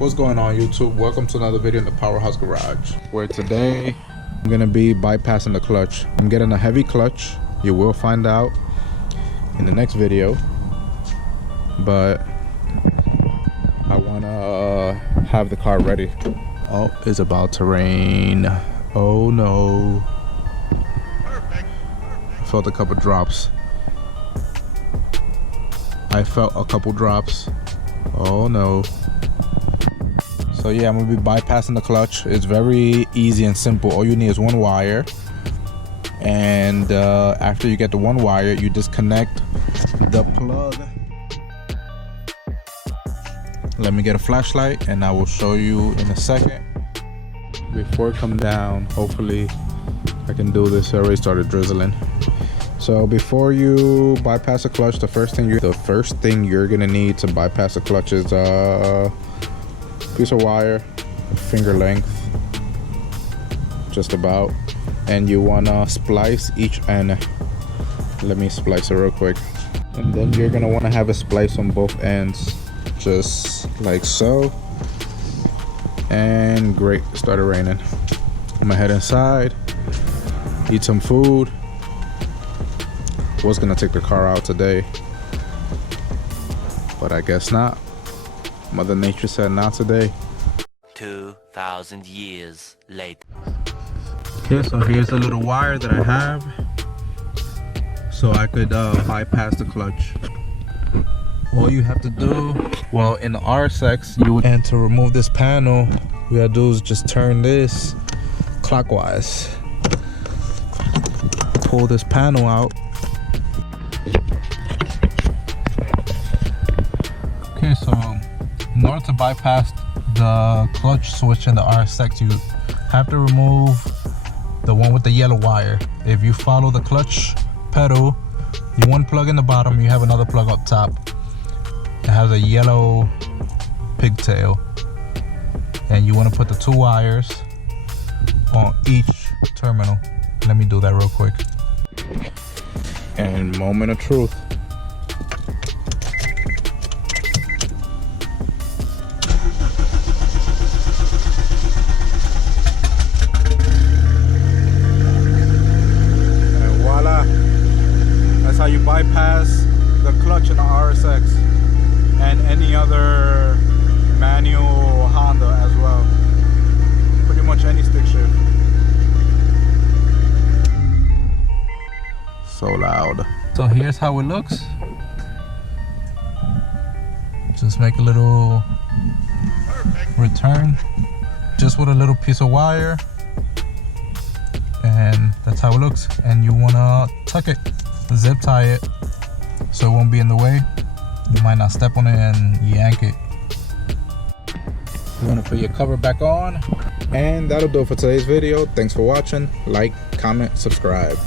What's going on, YouTube? Welcome to another video in the Powerhouse Garage, where today I'm gonna be bypassing the clutch. I'm getting a heavy clutch. You will find out in the next video, but I wanna have the car ready. Oh, it's about to rain. Oh no. I felt a couple drops. Oh no. So yeah, I'm gonna be bypassing the clutch. It's very easy and simple. All you need is one wire, and after you get the one wire, you disconnect the plug. Let me get a flashlight and I will show you in a second. Before it comes down, hopefully I can do this. It already started drizzling. So before you bypass the clutch, the first thing you're gonna need to bypass the clutch is piece of wire, finger length, just about, and you wanna splice each end. Let me splice it real quick. And then you're gonna wanna have a splice on both ends, just like so. And great, it started raining. I'm gonna head inside, eat some food. Was gonna take the car out today, but I guess not. Mother Nature said not today. 2,000 years later. Okay, so here's a little wire that I have, so I could bypass the clutch. All you have to do, well, in the RSX, and to remove this panel, we gotta do is just turn this clockwise. Pull this panel out. Okay, so in order to bypass the clutch switch in the RSX, you have to remove the one with the yellow wire. If you follow the clutch pedal, you one plug in the bottom, you have another plug up top. It has a yellow pigtail, and you want to put the two wires on each terminal. Let me do that real quick. And moment of truth. How you bypass the clutch in the RSX and any other manual Honda as well. Pretty much any stick shift. So loud. So here's how it looks. Just make a little return, just with a little piece of wire, and that's how it looks. And you wanna tuck it. Zip tie it so it won't be in the way. You might not step on it and yank it. You want to put your cover back on, and that'll do it for today's video. Thanks for watching. Like, comment, subscribe.